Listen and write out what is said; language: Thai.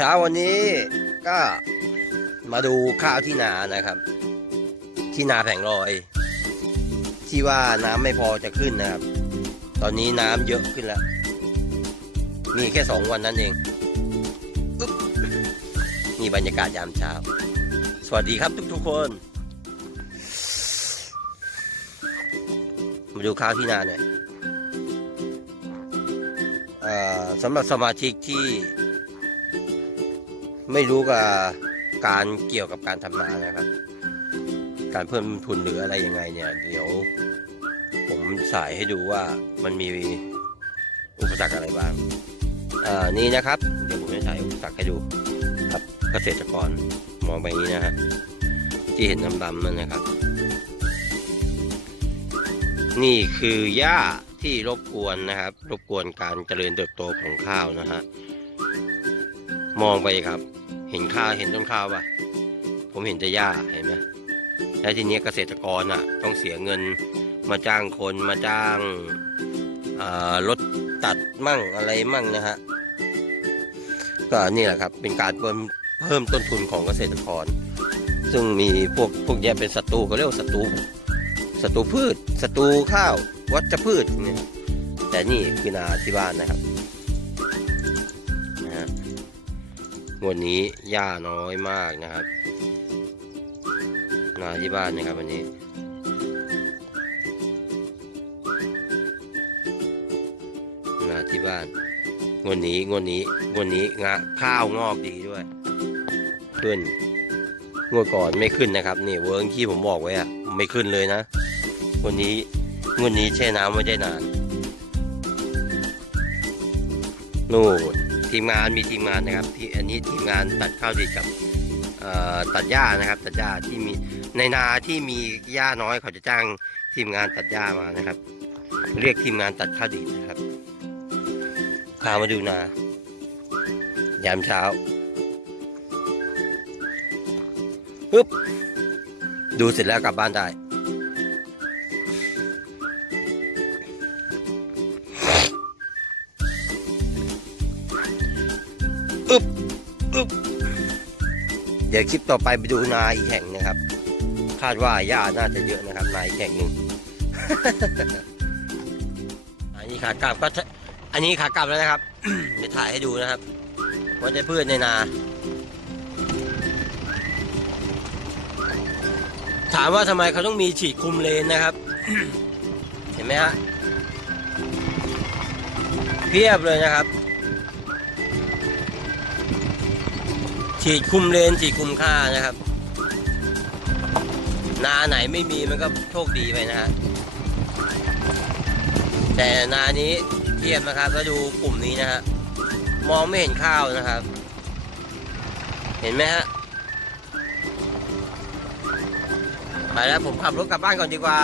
ช้าวันนี้ก็มาดูข้าวที่นานะครับ ที่นาแผงลอย ที่ว่าน้ำไม่พอจะขึ้นนะครับ ตอนนี้น้ำเยอะขึ้นแล้ว มีแค่สองวันนั้นเองนี่บรรยากาศยามเช้า สวัสดีครับทุกๆคน มาดูข้าวที่นาหน่อยสำหรับสมาชิกที่ ไม่รู้กับการเกี่ยวกับการทำนานะครับ การเพิ่มทุนหรืออะไรยังไงเนี่ย เดี๋ยว ผมสายให้ดูว่ามันมีอุปสรรคอะไรบ้างอ่านี่นะครับ เดี๋ยวผมจะฉายอุปสรรคให้ดูครับเกษตรกรมองไปนี้นะฮะที่เห็นดำๆนั่นนะครับ นี่คือหญ้าที่รบกวนนะครับ รบกวนการเจริญเติบโตของข้าวนะฮะมองไปครับ เห็นข้าวเห็นต้นข้าวป่ะ ผมเห็นแต่หญ้าเห็นไหมแล้วทีนี้เกษตรกรอะ ต้องเสียเงินมาจ้างคนมาจ้างรถตัดมั่งอะไรมั่งนะฮะ ก็นี่แหละครับเป็นการเพิ่มเพิ่มต้นทุนของเกษตรกร ซึ่งมีพวกพวกเนี้ยเป็นศัตรูเขาเรียกว่าศัตรูศัตรูพืชศัตรูข้าว วัชพืชเนี่ยแต่นี่คือนาที่บ้านนะครับ งวดนี้หญ้าน้อยมากนะครับนาที่บ้านนะครับวันนี้นาที่บ้านงวดนี้งวดนี้งวดนี้งาข้าวงอกดีด้วย ขึ้นงวดก่อนไม่ขึ้นนะครับนี่เวิร์กที่ผมบอกไว้อะไม่ขึ้นเลยนะงวดนี้งวดนี้แช่น้ำไม่ได้นานนู่น ทีมงานมีทีมงานนะครับที่อันนี้ทีมงานตัดข้าวดีกับตัดหญ้านะครับ ตัดหญ้าที่มีในนาที่มีหญ้าน้อยเขาจะจ้างทีมงานตัดหญ้ามานะครับ เรียกทีมงานตัดข้าวดีนะครับพามาดูนา ยามเช้าปึ๊บดูเสร็จแล้วกลับบ้านได้ อึบอึบเดี๋ยวคลิปต่อไปไปดูนาอีกแห่งนะครับ คาดว่าหญ้าน่าจะเยอะนะครับนาอีกแห่งหนึ่งอันนี้ขากลับก็อันนี้ขากลับแล้วนะครับเดี๋ยวถ่ายให้ดูนะครับว่าจะพืชในนา ถามว่าทำไมเขาต้องมีฉีดคุมเลนนะครับ เห็นไหมฮะเพียบเลยนะครับ ฉีดคุมเลนฉีดคุมค่านะครับ นาไหนไม่มีมันก็โชคดีไปนะฮะแต่นานี้เทียบนะครับแล้วดูกลุ่มนี้นะฮะมองไม่เห็นข้าวนะครับ เห็นไหมฮะไปแล้วผมขับรถกลับบ้านก่อนดีกว่า